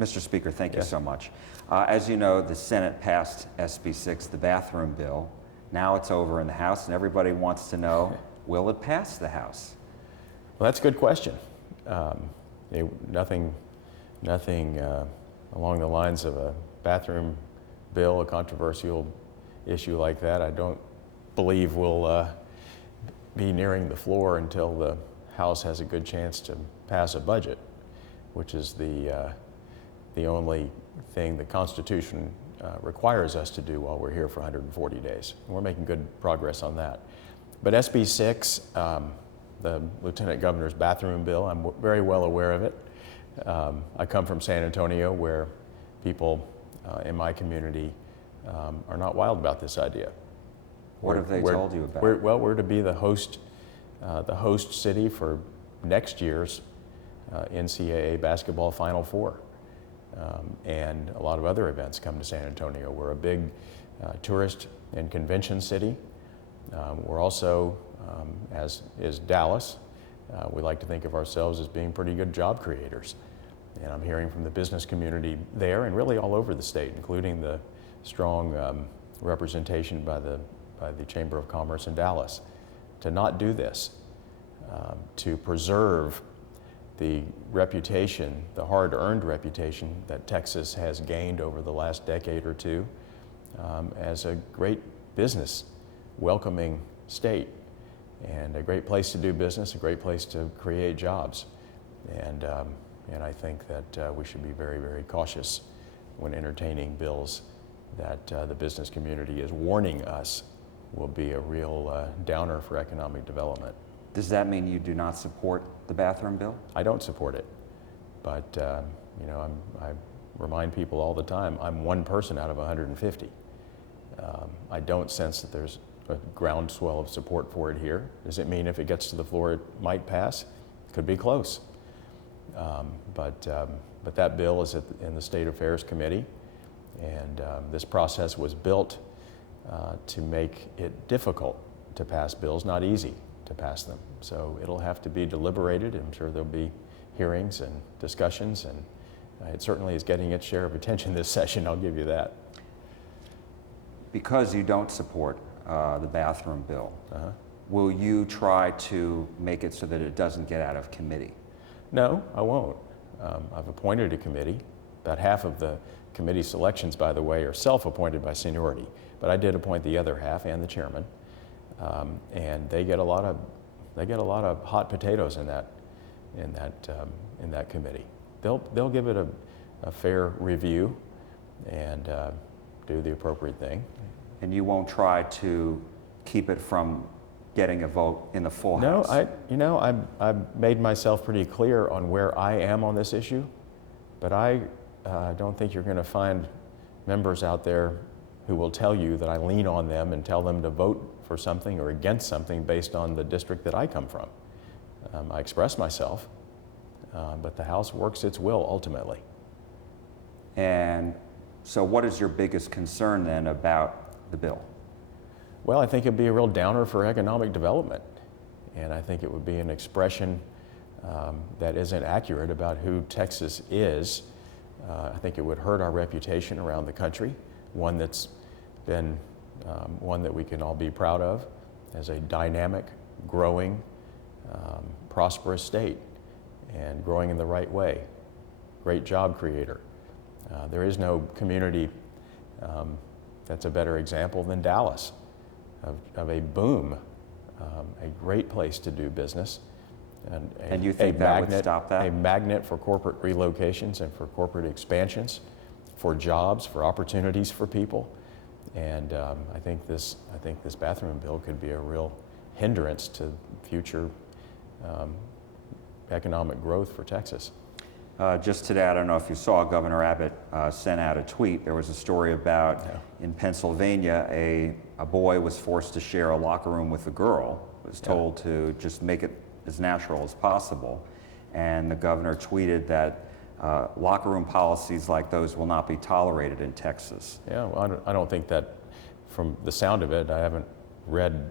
Mr. Speaker, thank you Yes. so much. As you know, the Senate passed SB 6, the bathroom bill. Now it's over in the House, and everybody wants to know, will it pass the House? Well, that's a good question. Nothing along the lines of a bathroom bill, a controversial issue like that, I don't believe will be nearing the floor until the House has a good chance to pass a budget, which is the only thing the Constitution requires us to do while we're here for 140 days. And we're making good progress on that. But SB 6, the Lieutenant Governor's bathroom bill, I'm very well aware of it. I come from San Antonio, where people in my community are not wild about this idea. What have they told you about it? Well, we're to be the host city for next year's NCAA basketball Final Four. And a lot of other events come to San Antonio. We're a big tourist and convention city. We're also, as is Dallas, we like to think of ourselves as being pretty good job creators. And I'm hearing from the business community there and really all over the state, including the strong representation by the Chamber of Commerce in Dallas, to not do this, to preserve the reputation, the hard-earned reputation that Texas has gained over the last decade or two as a great business, welcoming state, and a great place to do business, a great place to create jobs. And I think that we should be very, very cautious when entertaining bills that the business community is warning us will be a real downer for economic development. Does that mean you do not support the bathroom bill? I don't support it, but you know, I remind people all the time, I'm one person out of 150. I don't sense that there's a groundswell of support for it here. Does it mean if it gets to the floor it might pass? Could be close. But that bill is in the State Affairs Committee, and this process was built to make it difficult to pass bills, not easy to pass them. So it'll have to be deliberated. I'm sure there'll be hearings and discussions, and it certainly is getting its share of attention this session, I'll give you that. Because you don't support the bathroom bill, will you try to make it so that it doesn't get out of committee? No, I won't. I've appointed a committee. About half of the committee selections, by the way, are self-appointed by seniority, but I did appoint the other half and the chairman, and they get a lot of hot potatoes in that committee. They'll give it a fair review and do the appropriate thing. And you won't try to keep it from getting a vote in the full House? No, I've made myself pretty clear on where I am on this issue, but I don't think you're going to find members out there who will tell you that I lean on them and tell them to vote for something or against something based on the district that I come from. I express myself, but the House works its will ultimately. And so what is your biggest concern then about the bill? Well, I think it'd be a real downer for economic development, and I think it would be an expression that isn't accurate about who Texas is. I think it would hurt our reputation around the country, one that's been one that we can all be proud of as a dynamic, growing, prosperous state, and growing in the right way. Great job creator. There is no community that's a better example than Dallas of a boom, a great place to do business. And you think that would stop that? A magnet for corporate relocations and for corporate expansions, for jobs, for opportunities for people. And I think this bathroom bill could be a real hindrance to future economic growth for Texas. Just today, I don't know if you saw, Governor Abbott sent out a tweet. There was a story about in Pennsylvania, a boy was forced to share a locker room with a girl, was told to just make it as natural as possible. And the governor tweeted that locker room policies like those will not be tolerated in Texas. Yeah, well, I don't think that, from the sound of it, I haven't read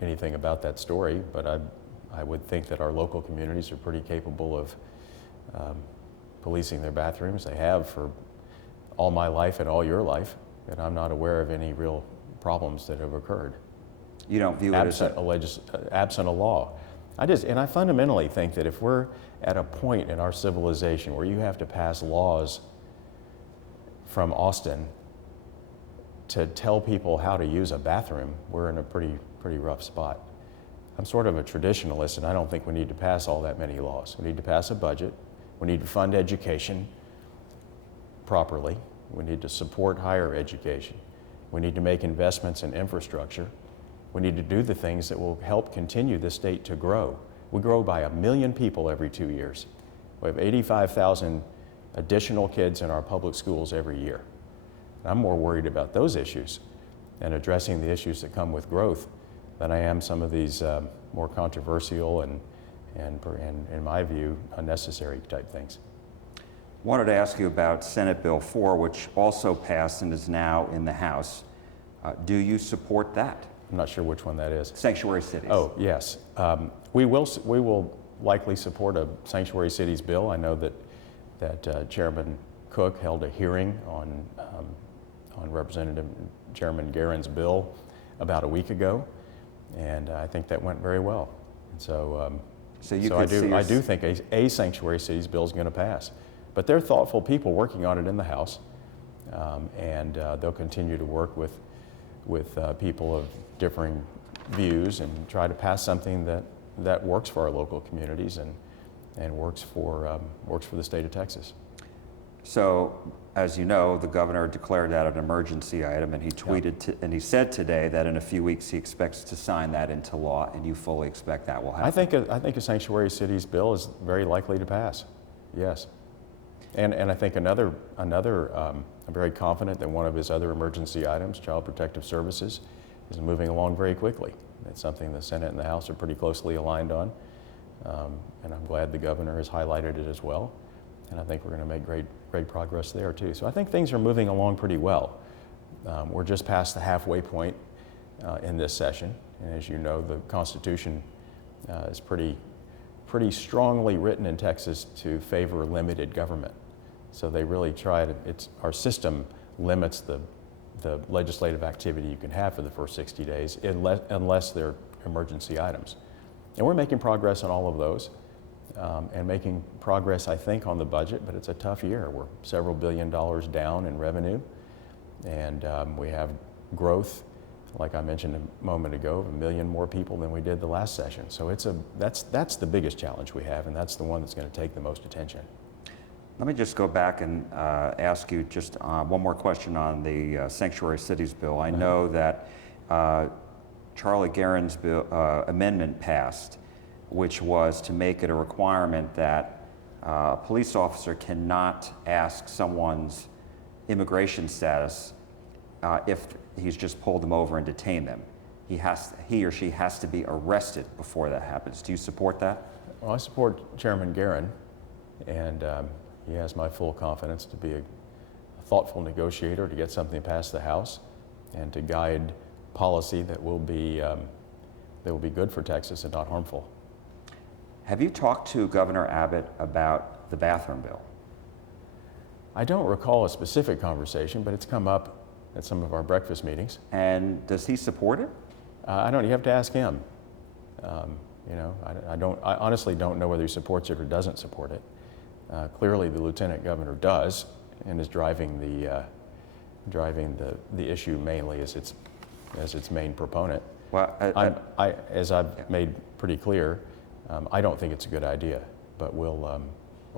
anything about that story, but I would think that our local communities are pretty capable of policing their bathrooms. They have for all my life and all your life, and I'm not aware of any real problems that have occurred. You don't view it as Absent a law. I fundamentally think that if we're at a point in our civilization where you have to pass laws from Austin to tell people how to use a bathroom, we're in a pretty rough spot. I'm sort of a traditionalist, and I don't think we need to pass all that many laws. We need to pass a budget. We need to fund education properly. We need to support higher education. We need to make investments in infrastructure. We need to do the things that will help continue the state to grow. We grow by 1 million people every 2 years. We have 85,000 additional kids in our public schools every year. I'm more worried about those issues and addressing the issues that come with growth than I am some of these more controversial and in my view, unnecessary type things. Wanted to ask you about Senate Bill 4, which also passed and is now in the House. Do you support that? I'm not sure which one that is. Sanctuary cities. Oh, yes. We will likely support a sanctuary cities bill. I know that Chairman Cook held a hearing on Representative Chairman Guerin's bill about a week ago, and I think that went very well. And so I do think a sanctuary cities bill is going to pass. But they're thoughtful people working on it in the House, and they'll continue to work with people of differing views and try to pass something that works for our local communities and works for the state of Texas. So, as you know, the governor declared that an emergency item, and he tweeted and he said today that in a few weeks he expects to sign that into law, and you fully expect that will happen. I think a sanctuary cities bill is very likely to pass. Yes. And I think I'm very confident that one of his other emergency items, Child Protective Services, is moving along very quickly. It's something the Senate and the House are pretty closely aligned on, and I'm glad the governor has highlighted it as well. And I think we're going to make great progress there too. So I think things are moving along pretty well. We're just past the halfway point in this session, and as you know, the Constitution is pretty strongly written in Texas to favor limited government. So they really our system limits the legislative activity you can have for the first 60 days unless they're emergency items. And we're making progress on all of those and making progress, I think, on the budget, but it's a tough year. We're several $1 billion down in revenue, and we have growth, like I mentioned a moment ago, 1 million more people than we did the last session. So that's the biggest challenge we have, and that's the one that's going to take the most attention. Let me just go back and ask you just one more question on the Sanctuary Cities bill. I know that Charlie Guerin's amendment passed, which was to make it a requirement that a police officer cannot ask someone's immigration status if he's just pulled them over and detained them. He or she has to be arrested before that happens. Do you support that? Well, I support Chairman Guerin, and he has my full confidence to be a thoughtful negotiator to get something past the House and to guide policy that will be good for Texas and not harmful. Have you talked to Governor Abbott about the bathroom bill? I don't recall a specific conversation, but it's come up at some of our breakfast meetings. And does he support it? I don't. You have to ask him. I honestly don't know whether he supports it or doesn't support it. Clearly, the lieutenant governor does, and is driving the issue mainly as its main proponent. Well, as I've made pretty clear, I don't think it's a good idea, but we'll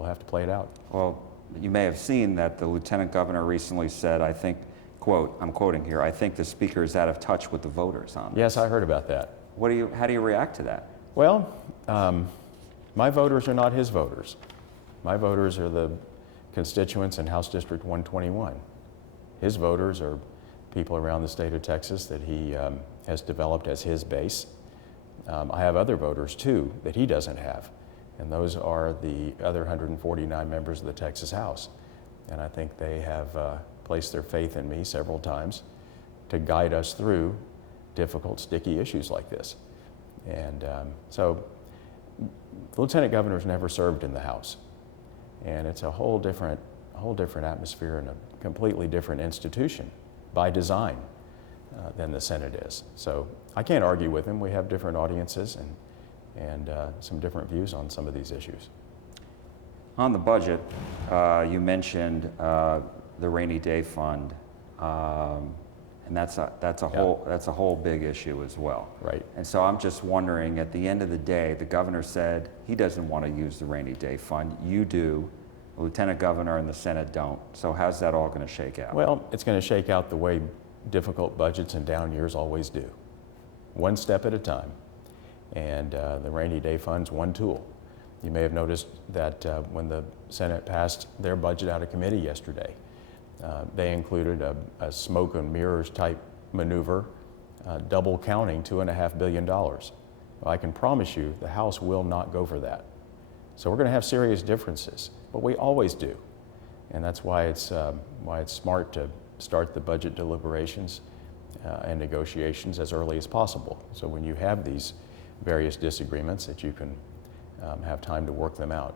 have to play it out. Well, you may have seen that the lieutenant governor recently said, I think, quote, I'm quoting here, I think the speaker is out of touch with the voters on this. Yes, I heard about that. How do you react to that? Well, my voters are not his voters. My voters are the constituents in House District 121. His voters are people around the state of Texas that he has developed as his base. I have other voters too that he doesn't have, and those are the other 149 members of the Texas House. And I think they have placed their faith in me several times to guide us through difficult, sticky issues like this. And so the lieutenant governor's never served in the House. And it's a whole different atmosphere and a completely different institution by design than the Senate is. So I can't argue with him. We have different audiences and some different views on some of these issues. On the budget, you mentioned the rainy day fund, and that's a whole big issue as well. Right. And so I'm just wondering, at the end of the day, the governor said he doesn't want to use the rainy day fund. You do. The lieutenant governor and the Senate don't. So how's that all going to shake out? Well, it's going to shake out the way difficult budgets and down years always do, one step at a time. And the rainy day fund's one tool. You may have noticed that when the Senate passed their budget out of committee yesterday, they included a smoke and mirrors type maneuver, double counting $2.5 billion. Well, I can promise you the House will not go for that. So we're going to have serious differences, but we always do. And that's why it's smart to start the budget deliberations and negotiations as early as possible. So when you have these various disagreements, that you can have time to work them out.